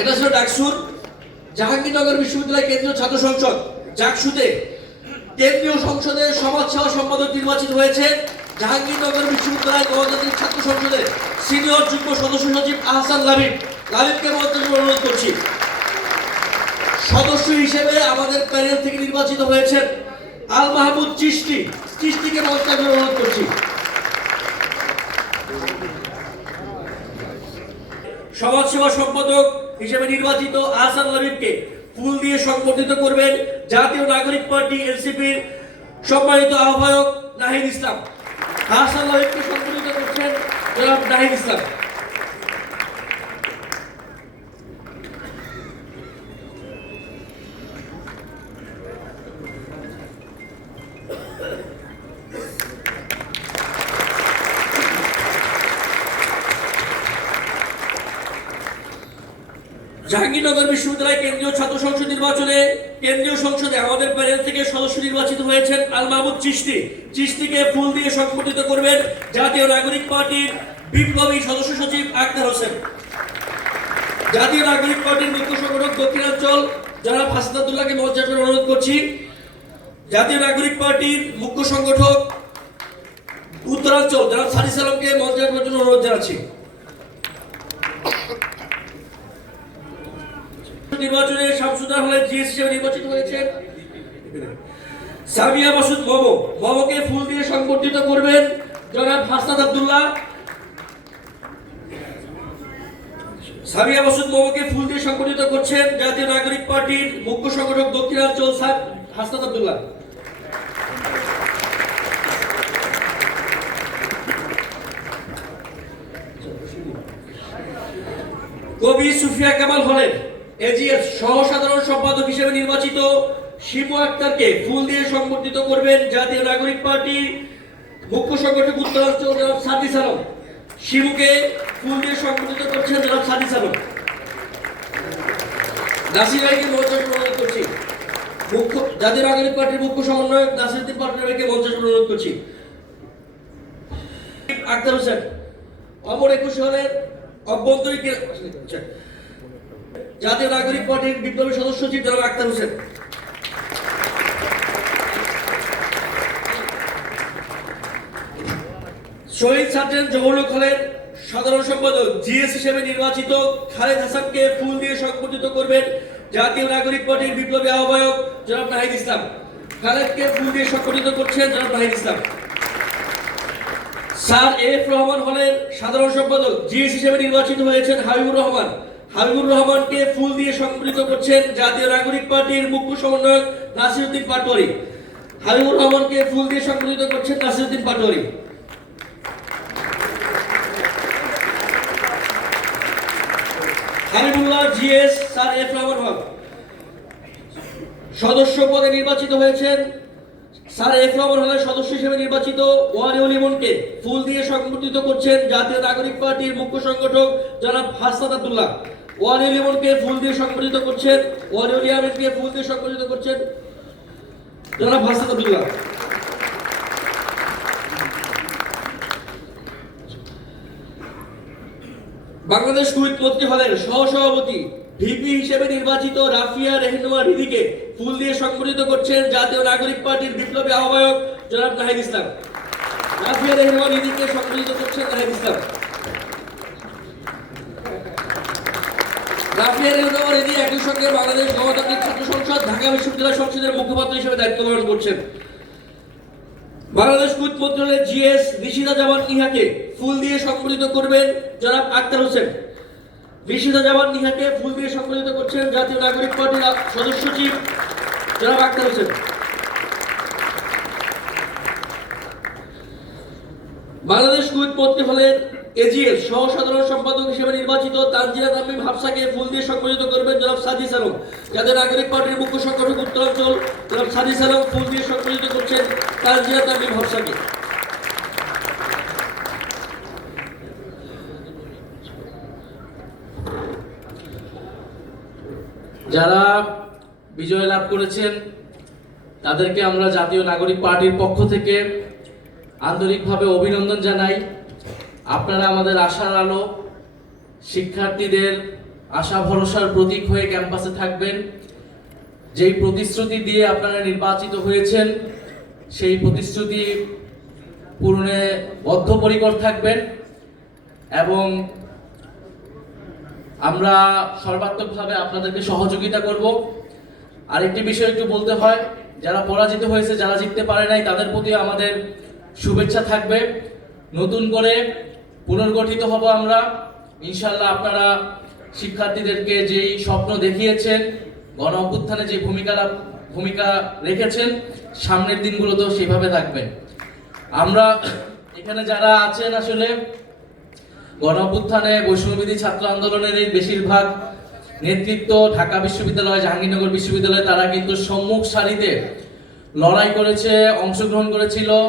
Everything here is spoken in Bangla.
এটা ছিল ডাকসুর জাহাঙ্গীরনগর বিশ্ববিদ্যালয় কেন্দ্রীয় ছাত্র সংসদ। জাকসুতে কেন্দ্রীয় সম্পাদক নির্বাচিত হয়েছে জাহাঙ্গীরনগর বিশ্ববিদ্যালয় গণতান্ত্রিক ছাত্র সংসদের সিনিয়র যুগ্ম সদস্য সচিব আহসান অনুরোধ করছি। সদস্য হিসেবে আমাদের প্যানেল থেকে নির্বাচিত হয়েছেন আল মাহমুদ চিশতি। চিশতিকে মন্ত্রী অনুরোধ করছি। সমাজসেবা সম্পাদক হিসেবে নির্বাচিত আহসান লবিবকে ফুল দিয়ে সংবর্ধিত করবেন জাতীয় নাগরিক পার্টি এনসিপির সম্মানিত আহ্বায়ক নাহিদ ইসলাম। আহসান লবিবকে সংবর্ধিত করছেন জনাব নাহিদ ইসলাম। জাহাঙ্গীরনগর বিশ্ববিদ্যালয় কেন্দ্রীয় ছাত্র সংসদ নির্বাচনে কেন্দ্রীয় সংসদে আমাদের প্যানেল থেকে সদস্য নির্বাচিত হয়েছেন আল মাহমুদ চিশতি। চিশতিকে ফুল দিয়ে সংবর্ধিত করবেন জাতীয় নাগরিক পার্টির বিপ্লবী সদস্য সচিব আক্তার হোসেন। জাতীয় নাগরিক পার্টির মুখ্য সংগঠক দক্ষিণাঞ্চল হাসনাতুল্লাহকে মঞ্চে আসার অনুরোধ করছি। জাতীয় নাগরিক পার্টির মুখ্য সংগঠক উত্তরাঞ্চল সাদি সালামকে মঞ্চে আসবার জন্য অনুরোধ জানাচ্ছি। নির্বাচনে শামসুদ্দার হলে জিএস হিসেবে নির্বাচিত হয়েছেন। সামিয়া মাসুদ মোমো, মোমোকে ফুল দিয়ে সংবর্ধিত করবেন জনাব হাসনাত আব্দুল্লাহ। সামিয়া মাসুদ মোমোকে ফুল দিয়ে সংবর্ধিত করছেন জাতীয় নাগরিক পার্টির মুখ্য সংগঠক দক্ষিণাঞ্চল সাদ হাসনাত আব্দুল্লাহ। কবি সুফিয়া কামাল হলেন এজিএস সহ সাধারণ সম্পাদক হিসেবে নির্বাচিত শিবু আক্তারকে ফুল দিয়ে সংবর্ধিত করবেন জাতীয় নাগরিক পার্টি মুখ্য সংগঠক উত্তরাঞ্চল জনাব সাদি সালাম। শিবুকে ফুল দিয়ে সংবর্ধিত করছেন জনাব সাদি সালাম। নাসির ভাইকে মঞ্চে অনুরোধ করছি। মুখ্য জাতীয় নাগরিক পার্টির মুখ্য সমন্বয়ক নাসিরুদ্দিন পাটনার মঞ্চে অনুরোধ করছি। আক্তার হোসেন, অমর একুশ হলের অভ্যন্তরীণ। জাতীয় নাগরিক পার্টির বিপ্লবী সদস্য সচিব জনাব আক্তার হোসেন। শহীদ সার্জেন্ট জহুরুল খালের সাধারণ সম্পাদক জিএস হিসেবে নির্বাচিত খালেদ হাসানকে ফুল দিয়ে সংবর্ধিত করবেন জাতীয় নাগরিক পার্টির বিপ্লবী আহ্বায়ক জনাব নাহিদ ইসলাম। খালেদকে ফুল দিয়ে সংগঠিত করছেন জনাব নাহিদ ইসলাম। স্যার এফ রহমান হলেন সাধারণ সম্পাদক জিএস হিসেবে নির্বাচিত হয়েছেন হাবিবুর রহমান। হাবিবুর রহমানকে ফুল দিয়ে সংবর্ধিত করছেন জাতীয় নাগরিক পার্টির মুখ্য সমন্বয়ক নাসিরুদ্দিন পাটোয়ারি। হাবিবুর রহমানকে ফুল দিয়ে সংবর্ধিত করছেন Nasiruddin Patwari. Habibullah GS, sir F Rahman Haq. সদস্য পদে নির্বাচিত হয়েছেন স্যার এফ রহমান হলের সদস্য হিসেবে নির্বাচিত ওয়ারিউল ইমনকে ফুল দিয়ে সংবর্ধিত করছেন জাতীয় নাগরিক পার্টির মুখ্য সংগঠক জনাব হাসান আব্দুল্লাহ। ওয়ারিউল ইমনকে ফুল দিয়ে সংবর্ধিত করছেন ওয়ারিউল ফুল দিয়ে সংবর্ধিত করছেন। বাংলাদেশ হলের সহসভাপতি, ভিপি হিসেবে নির্বাচিত রাফিয়া রেহনুমা রিদিকে ফুল দিয়ে সংবর্ধিত করছেন জাতীয় নাগরিক পার্টির বিপ্লবী আহ্বায়ক জনাব নাহিদ ইসলাম। রাফিয়া রেহনুমা রিদিকে সংবর্ধিত করছেন নাহিদ ইসলাম। বাংলাদেশ গণতান্ত্রিক ছাত্র মুখপাত্র হিসেবে দায়িত্ব পালন করছেন। বাংলাদেশ কুইট মন্ত্রণালয়ের আক্তার হোসেন। নিশিদা জামান ইহাকে ফুল দিয়ে সংবর্ধিত করছেন জাতীয় নাগরিক পার্টির সদস্য সচিব আক্তার হোসেন। বাংলাদেশ কুইট মন্ত্রী হলেন এজিএস সহ সাধারণ সম্পাদক হিসেবে নির্বাচিত তানজিরা তামিম হাফসাকে ফুল দিয়ে সংবর্ধিত করবেন জনাব সাদি সালাম। যাদের নাগরিক পার্টির মুখ্য সংগঠক উত্তরাঞ্চল, জনাব সাদি সালাম ফুল দিয়ে সংবর্ধিত করছেন তানজিরা তামিম হাফসাকে যারা বিজয় লাভ করেছেন, তাদেরকে আমরা জাতীয় নাগরিক পার্টির পক্ষ থেকে আন্তরিকভাবে অভিনন্দন জানাই। আপনারা আমাদের আশার আলো, শিক্ষার্থীদের আশা ভরসার প্রতীক হয়ে ক্যাম্পাসে থাকবেন। যেই প্রতিশ্রুতি দিয়ে আপনারা নির্বাচিত হয়েছেন, সেই প্রতিশ্রুতি পূরণে বদ্ধপরিকর থাকবেন এবং আমরা সর্বাত্মকভাবে আপনাদেরকে সহযোগিতা করব। আরেকটি বিষয় একটু বলতে হয়, যারা পরাজিত হয়েছে, যারা জিততে পারে নাই, তাদের প্রতি আমাদের শুভেচ্ছা থাকবে। নতুন করে পুনর্গঠিত হব আমরা। ইনশাল্লাহ আপনারা শিক্ষার্থীদেরকে যেই স্বপ্ন দেখিয়েছেন, গণ অভ্যুত্থানে যে ভূমিকা ভূমিকা রেখেছেন, সামনের দিনগুলোতেও সেভাবে থাকবেন। আমরা এখানে যারা আছেন আসলে, গণ অভ্যুত্থানে বৈষম্যবিধি ছাত্র আন্দোলনের এই বেশিরভাগ নেতৃত্ব ঢাকা বিশ্ববিদ্যালয়, জাহাঙ্গীরনগর বিশ্ববিদ্যালয়, তারা কিন্তু সম্মুখ সারিতে লড়াই করেছে, অংশগ্রহণ করেছিল।